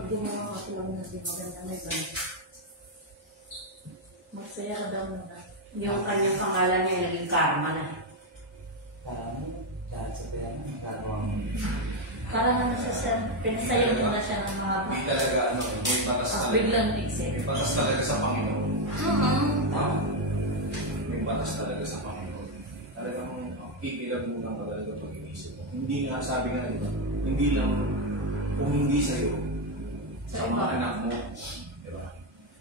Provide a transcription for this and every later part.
Pag gumawa ka sila na di maganda may balik. Magsaya ka daw muna. Yung kanyang pangalan niya naging karma na. Parang dahil sa pera, nagkagawang Parang ano siya sir, pinasayaw mo na siya ng mga Hindi talaga, may patas talaga. biglang exit. May patas talaga sa Panginoon. May patas talaga sa Panginoon. Talagang pipilabunan ka talaga pag inisip mo. Hindi nga, sabi nga, diba? Hindi lang kung hindi sa'yo, sa mga anak mo. Diba?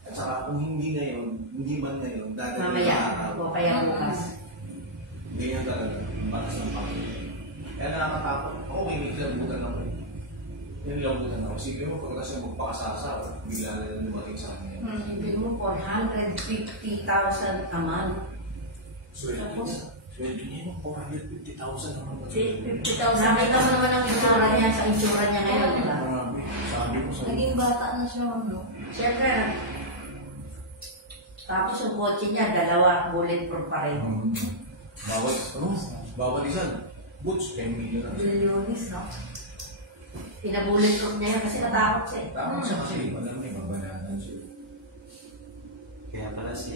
At saka kung hindi ngayon, hindi man ngayon, dadating Mamaya, na o kaya bukas. ganyan talaga, yung patas ng Panginoon. Kaya nakakatakot. Oo, may nilabutan ako. Nilabutan ako. Sige mo, pag kasi magpakasasa, bigla na lang dumating sa akin. Hindi mo 450,000 a month. Sweldo niya yung 450,000 naman. 50,000. Nakita mo naman ang itsura niya sa itsura niya ngayon, di ba? Marami. Sabi ko sa'yo. Naging bata na siya, no? Siyempre, tapos yung kotse niya, 2 bulletproof pa rin. Bawat isa, boots, 10 million na. Bilyonis, no? Pinabulletproof niya yun kasi natakot siya. Takot siya kasi, alam mo yung magbananan siya. kaya pala si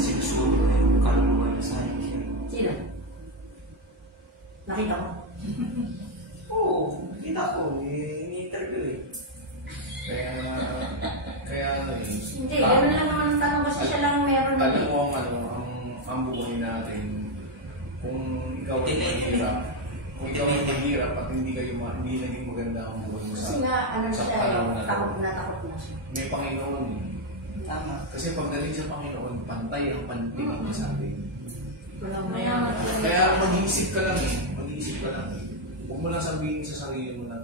Siguro yung kaluluwa na sa akin siya. Sino? Nakita mo? Oo, kita ko. Ini-interview eh. Kaya ano eh. Hindi, gano'n lang naman ang tanong kasi siya lang meron na. Alam mo ang buhay natin, kung ikaw ay mahirap, kung ikaw ay mahirap at hindi naging maganda ang buhay mo Kasi nga, ano sa siya, panahon na to. takot na siya. May Panginoon. Tama. Kasi pagdating sa Panginoon, pantay ang pantingin niya sa atin. Walang mayaman. Kaya mag-iisip ka lang eh. Mag-iisip ka lang eh. Huwag mo lang sabihin sa sarili mo na,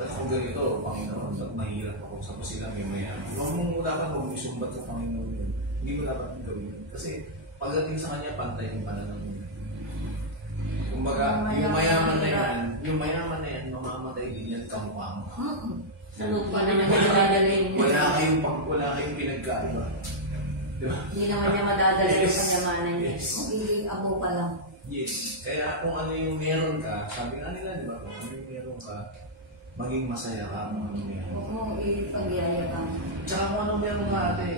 ba't ako ganito, Panginoon, ba't mahirap ako sa sila may mayaman. Huwag mong dapat huwag isumbat sa Panginoon yun. Hindi mo dapat gawin. Kasi pagdating sa Kanya, pantay yung pananaw mo. Kumbaga, yung mayaman na yan, mamamatay din yan kamukha mo. Sa lupa na nagagaling. Wala kayong pinagkaiba. Diba? Hindi naman niya madadala yung kanyamanan niya. Yes. Magiging abo pa lang. Yes. Kaya kung ano yung meron ka, sabi nga nila, di ba? Kung ano yung meron ka, maging masaya ka kung ano meron. Huwag mo ipag-iayabang. Tsaka kung ano meron ka ate,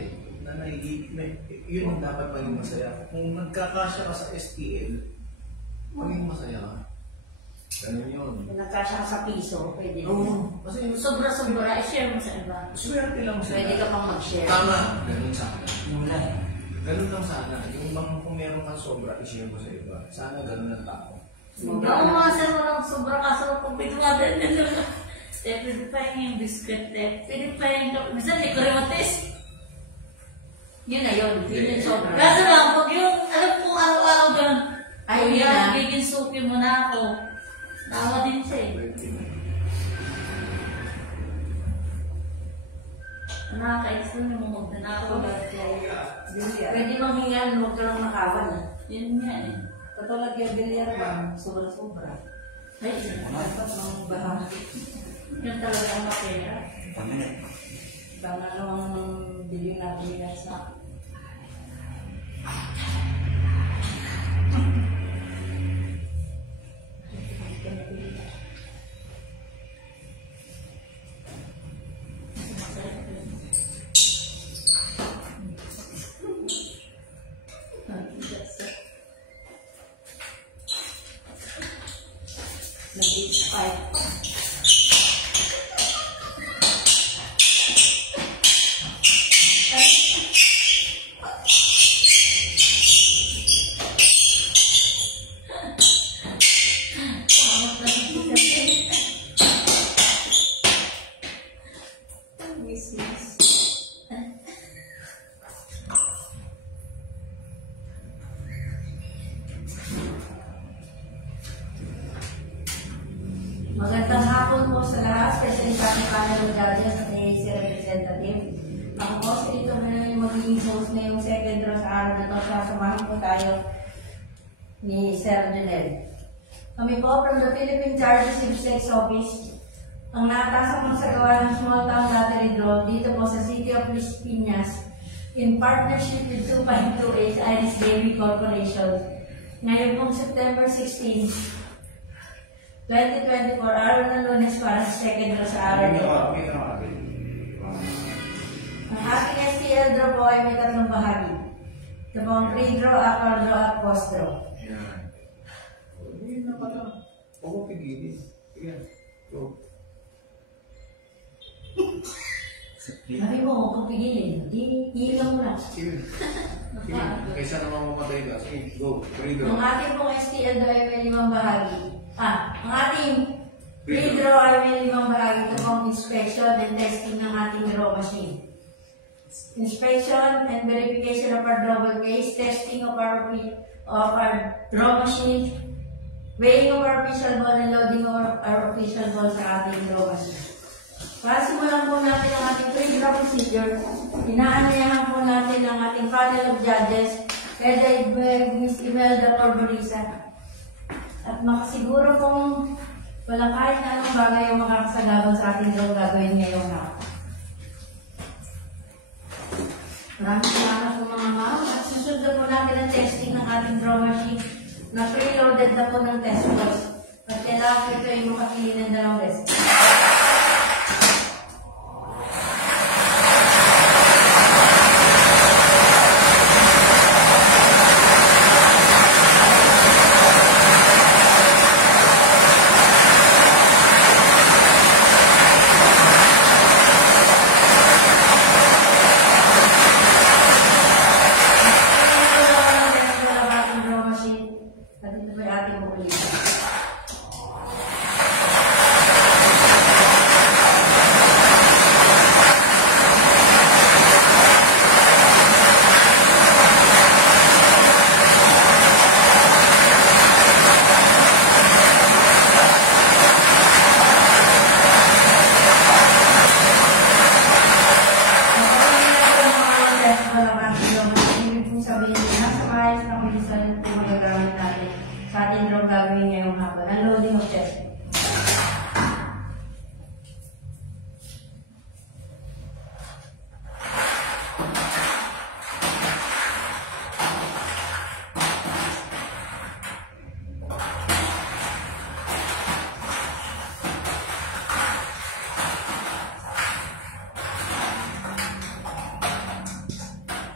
na yun ang dapat maging masaya. Kung nagkakasya ka sa STL, maging masaya ka. Ganun yun. Kung nagkasya ka sa piso, pwede din. Oo. Kasi Sobra-sobra, i-share mo sa iba. swerte lang siya. Pwede ka pang mag-share. Tama. Ganun sana. Wala eh. Ganun lang sana. Yung bang kung meron kang sobra, i-share mo sa iba. Sana ganun ang tao. Hindi ako mga sir, walang sobra kaso kung bitwadan na lang. Pwede pa yung biscuit, pwede pa yung minsan may kurimatis. Yun na yun. Yun yung sobra. Kaso lang, pag yung, alam ko araw-araw ganun, Ay, ay, yun na. biging suki mo na ako. Tawa din siya eh. Nakakainis din yung mga magnanakaw. Pwede manghingan, huwag ka lang nakawan. Yun nga eh. Katulad yung bilyar ba, sobra-sobra. Ay, Dapat mga bahagi. yun talaga ang makera. Kami na. Baka namang bilhin natin yung sa Magandang hapon po sa lahat, especially sa ating panel of judges at AAC representative. Ako po sa ito na yung magiging host na yung second row sa araw na ito. Sasamahan po tayo ni Sir Junel. Kami po from the Philippine Charges Civil Sex Office. Ang naatasang magsagawa ng small town lottery draw dito po sa City of Las Piñas in partnership with 2.2H Iris Dairy Corporation. Ngayon pong September 16, 2024, araw ng Lunes para sa second draw sa araw nito. Ang ating STL draw po ay may tatlong bahagi. Ito po ang pre-draw, upper draw, at post-draw. Yan. Hindi na pala. Huwag mo pigilin. Yan. Go. Sabi mo, huwag kang pigilin. Di, ilaw mo lang. Sige. Sige. Kaysa naman mamatay ka. Sige, go. Pre-draw. Ang ating pong STL draw ay may 5 bahagi. Ang ating pre-draw ay may 5 bahagi. Ito pong inspection and testing ng ating draw machine. Inspection and verification of our double case, testing of our draw machine, weighing of our official ball, and loading of our official ball sa ating draw machine. Para simulan po natin ang ating pre-draw procedure, inaanayahan po natin ang ating panel of judges, headed by Ms. Imelda Corborisa. At makasiguro kung wala kahit na anong bagay yung makakasagabal sa ating draw gagawin ngayong hapon. Maraming salamat po mga ma'am. At susunod po natin ang testing ng ating draw machine na preloaded na po ng test box. At kailangan ito ay makakili ng 2 beses.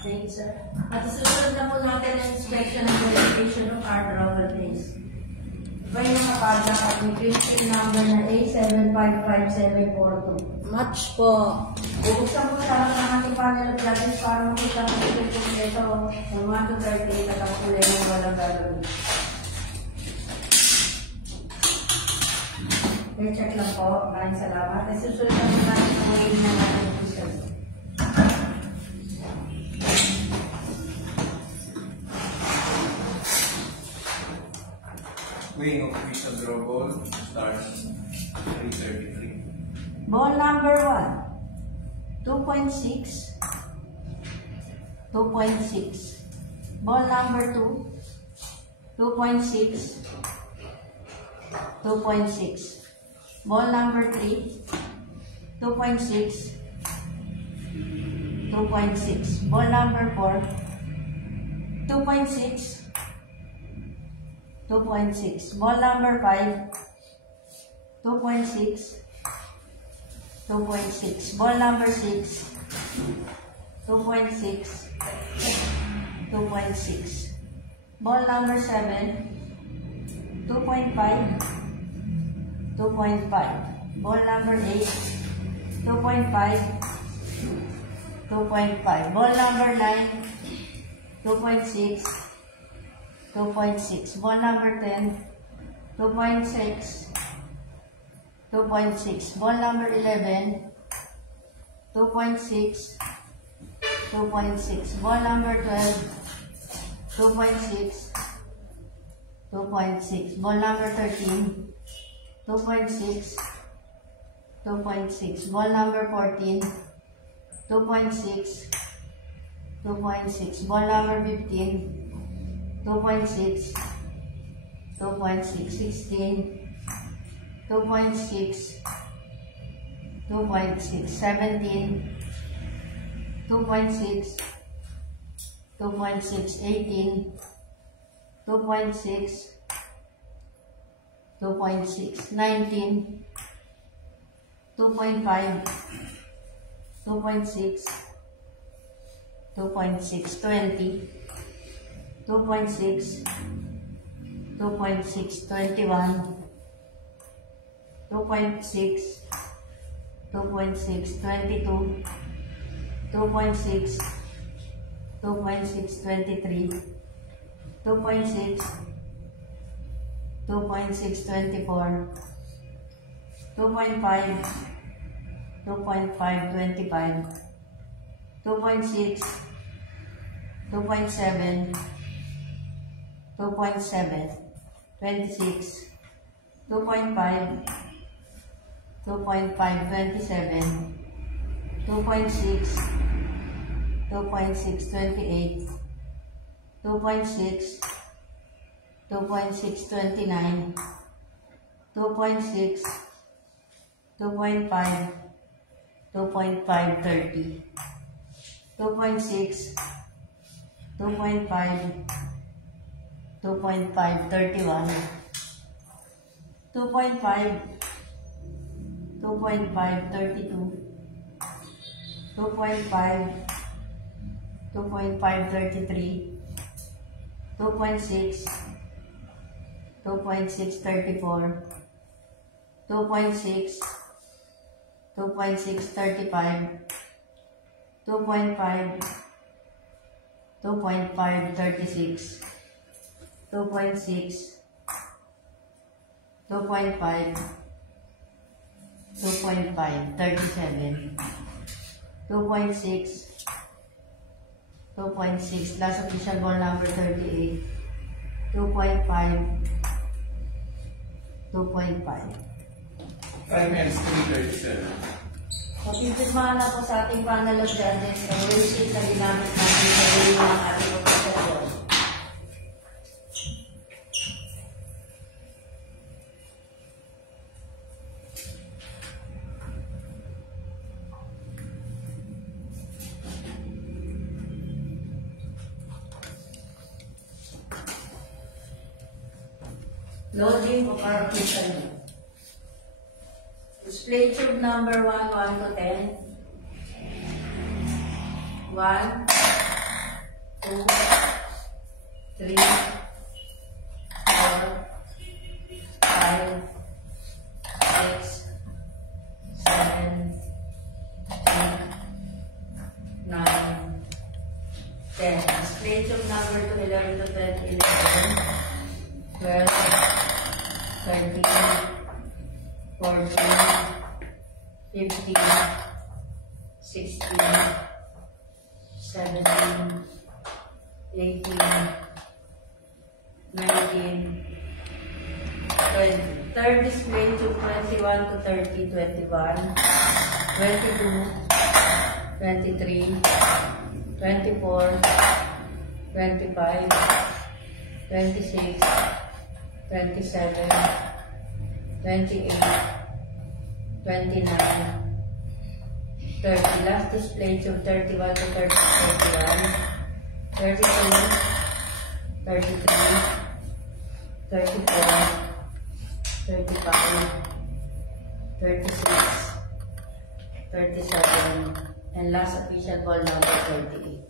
Thank you, sir. At susunod na po natin ang inspection and verification of our drawer case. Ito ay nakapadlock at may question number na A755742. Match po. Bubuksan po sa ng ating panel of judges para makita kung ito yung kompleto ng 1 to 38 at ang kulay ng walang gagawin. I-check lang po. Maraming salamat. At susunod na po natin ang weighing ng ating officials. Weighing of official draw ball starts 333. Ball number 1, 2.6, 2.6. Ball number 2, 2.6, 2.6. Ball number 3, 2.6, 2.6. Ball number 4, 2.6, 2.6. Ball number 5, 2.6, 2.6. Ball number 6, 2.6, 2.6. Ball number 7, 2.5, 2.5. Ball number 8, 2.5, 2.5. Ball number 9, 2.6, 2.6. Ball number 10, 2.6, 2.6. Ball number 11, 2.6, 2.6. Ball number 12, 2.6, 2.6. Ball number 13, 2.6, 2.6. Ball number 14, 2.6, 2.6. Ball number 15, 2.6, 2.6. 16, 2.6, 2.6. 17, 2.6, 2.6. 18, 2.6, 2.6, 19, 2.5, 2.6, 2.6, 20, 2.6, 2.6, 21, 2.6, 2.6, 22, 2.6, 2.6, 23, 2.6, 2.6, 24, 2.5, 2.5, 25, 2.6, 2.7, 2.7, 26, 2.5, 2.5, 27, 2.6, 2.6, 28, 2.6, 2.6, 29, 2.6, 2.5, 2.5, 30, 2.6, 2.5, 2.5, 31, 2.5, 2.5, 32, 2.5, 2.5, 33, 2.6, 2.6, 34, 2.6, 2.6, 35, 2.5, 2.5, 36, 2.6, 2.5, 2.5, 37, 2.6, 2.6, last official ball number 38, 2.5, 2.5. 5 minutes, 3:37. Mapipirmahan na po sa ating panel of judges ang receipt na ginamit natin sa gawin ng ating official ball. Loading of our official. Display tube number 1, 1 to 10. 1, 2, 3, 4, 5, 6, 7, 8, 9, 10. Display tube number 2, 11 to 12, 11, 12, 13, 14, 15, 16, 17, 18, 19, 20. Third display to 21 to 30, 21, 22, 23, 24, 25, 26, 27, 28, 29, 30. Last display to 31 to 30, 31, 32, 33, 34, 35, 36, 37, and last official ball number 38.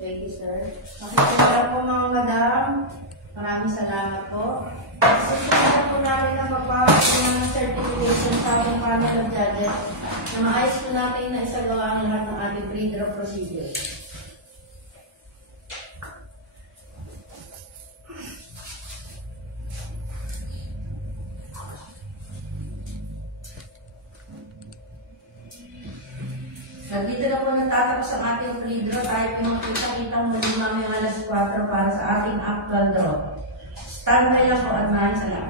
Thank you, sir. Makikita po mga madam. Maraming salamat po. Susunod po namin na magpapakita ng certification sa ating panel of judges na maayos po natin na isagawa ang lahat ng ating pre-draw procedure. Dito na po natatapos ang ating pre-draw. Tayo po makikita-kitang muli mamaya alas 4 para sa ating actual draw. Standby lang po at maraming salamat.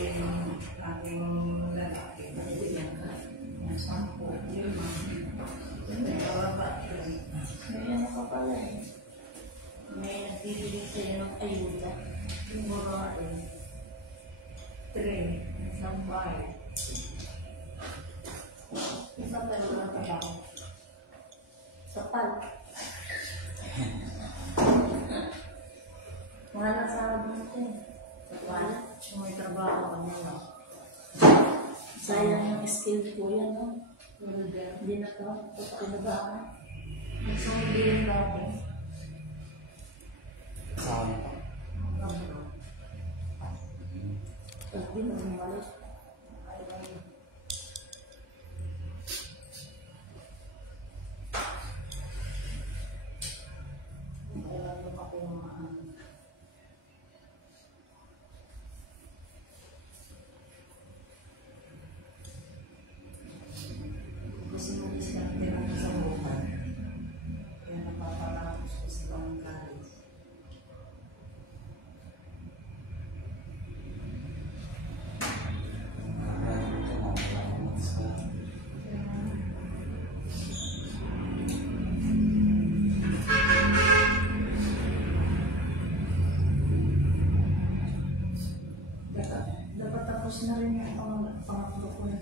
yung ating lalaki. Yan ka. Yan, 10, 5. May bababa. May ano ka pala eh. May nagbibigay sa'yo ng ayuda. Yung babae. 3, isang 5. Isang dalawa ng trabaho. Sapal. Wala sa abutin. Wala. Kung may trabaho ka nila. Sayang yung skill ko yan, no? Hindi na to. Pinabahan. Nagsumili rin na ako. Kasama pa. Sabi na bumalik. Kailangan pa ko yung mga kasi mag-diskarte ako sa bukan. Kaya napapalapos ko sa ibang college. Dapat tapos na rin yung pangatlo ko na.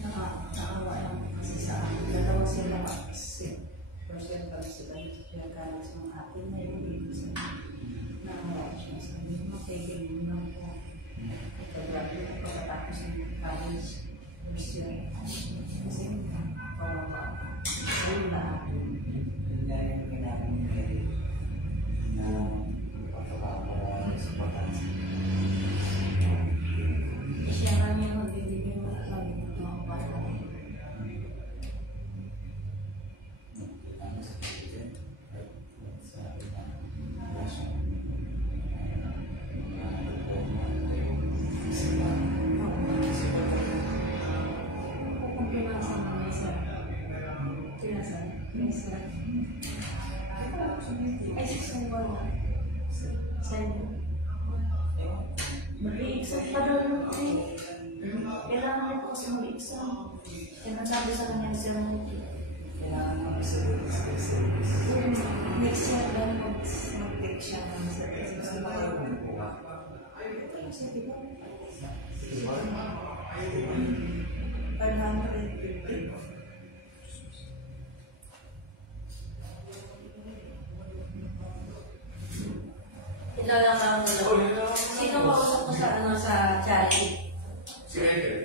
Nakaawa lang kasi sa dalawa sila percentage sila yung college ng atin na yung ibig sa nakaawa siya. Sabi mo, taking mo lang po. Pagkagrabe ko pagkatapos ng college first year. Kasi pawaba. Ayun lahat. Yun nga yung ginagawa niya kayo na pagkakapara sa batas. Siya kami yung magbibigay mo at lagi ng mga bata. Kung pinasa mo may sir. Pinasa? May sir. Ay, 6 na. Sa'yo. Mag-i-exam pa daw yung trip. Kailangan rin po kasi mag-exam. Kaya nasabi sa kanya si Randy. Kailangan mag-service. Next year lang mag-take siya ng service. Kasi bayaw mo po ba? Sige ba? 550. Ilalang mo lang. Sino kausap mo sa charity? Sige.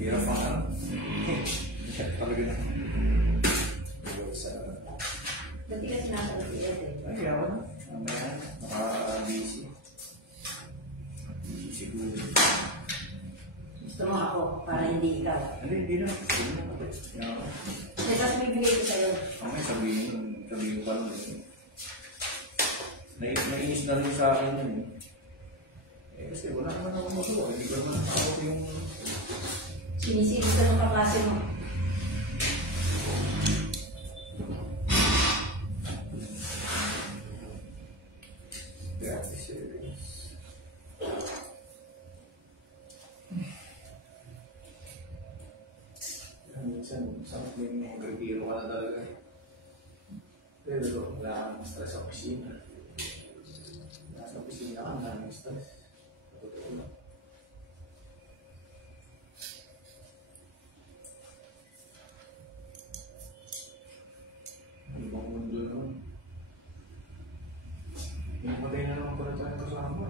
Hirap pa nga. Talaga na. Dati kasi nasa Latiad eh. Ay, ako na. Mamaya, naka-busy. Busy siguro. Gusto mo ako para hindi ikaw. Hindi na. Sige na kapit. Kasi tapos may bigay ko sa'yo. Okay, sabihin ko pa nun. Nainis na rin sa akin yun. Kasi wala naman ako magawa. Hindi ko naman nakakot yung... Sinisili ka ng kaklase mo. Grabe serious. Minsan, sakit mo yung mag-retiro ka na talaga. Pero wala kang stress sa opisina. Nasa opisina ka, maraming stress. Totoo lang. Ano bang mundo naman? Matay na naman pala tayo kasama.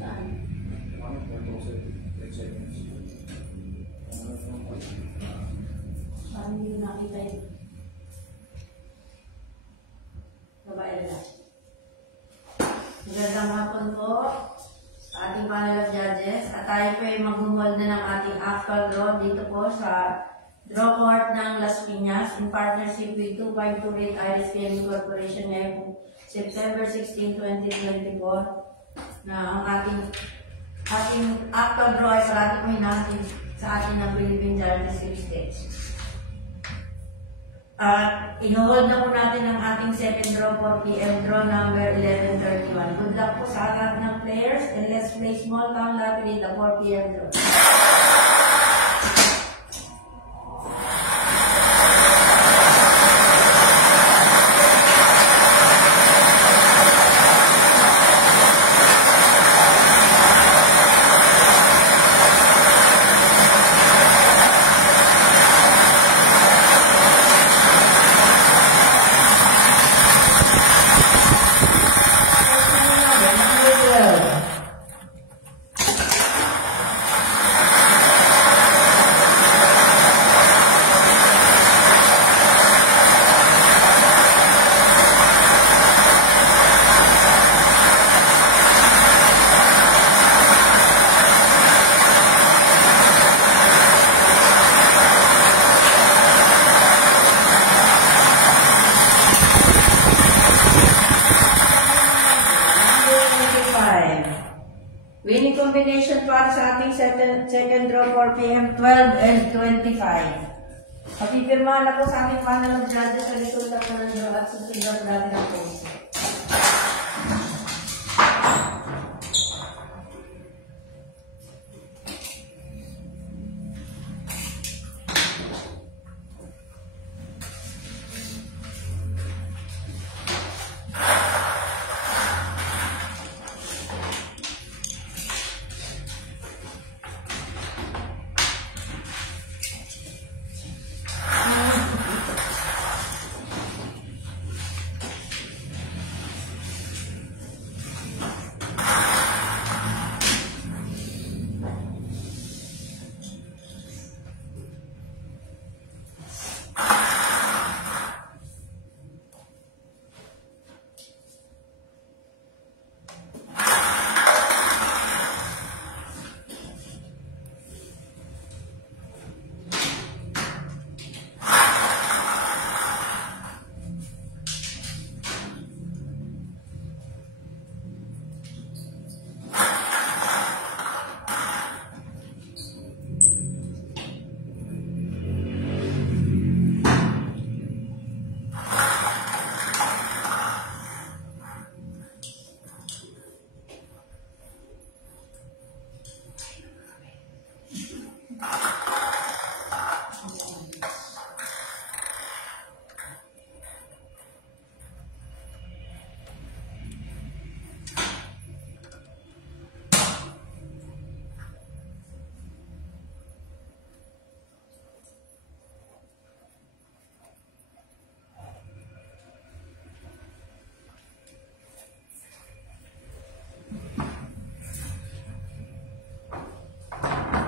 Saan? Ano ko sa excitement? Saan hindi ko nakita yun? Babae na lang. Magandang hapon po sa ating panel of judges. At tayo po ay mag-hold na ng ating actual draw dito po sa draw court ng Las Piñas in partnership with 2528 Iris PM Corporation ngayong September 16, 2024 na ang ating actual draw ay parati po hinahati sa ating ng Philippine Justice State. At ino-hold na po natin ang ating second draw for PM draw number 1131. Good luck po sa lahat ng players and let's play small town lottery in the 4 PM draw. Winning combination para sa ating second draw for PM 12 and 25. Papipirmahan na po sa aming panel ng judges sa resulta po ng draw at susunod po natin ang post.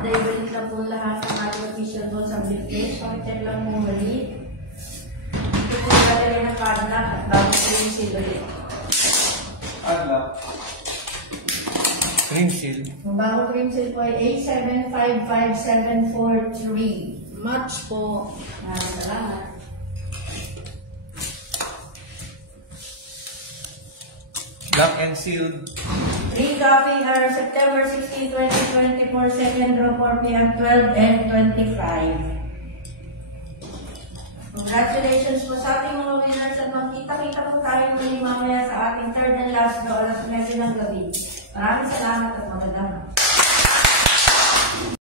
Dahil na po lahat ng ating official doon sa Bitcoin. Pakicheck lang mo mali. Ito po natin ng padlock at bago po yung seal ulit. Padlock. Green seal. Ang bago green seal po ay A755743. Match po. Salamat. Lock and sealed. 3 copy her September 16, 2024, second draw 4 PM 12 and 25. Congratulations po sa ating mga winners at magkita-kita po tayo muli mamaya sa ating third and last draw alas 9 ng gabi. Maraming salamat at magandang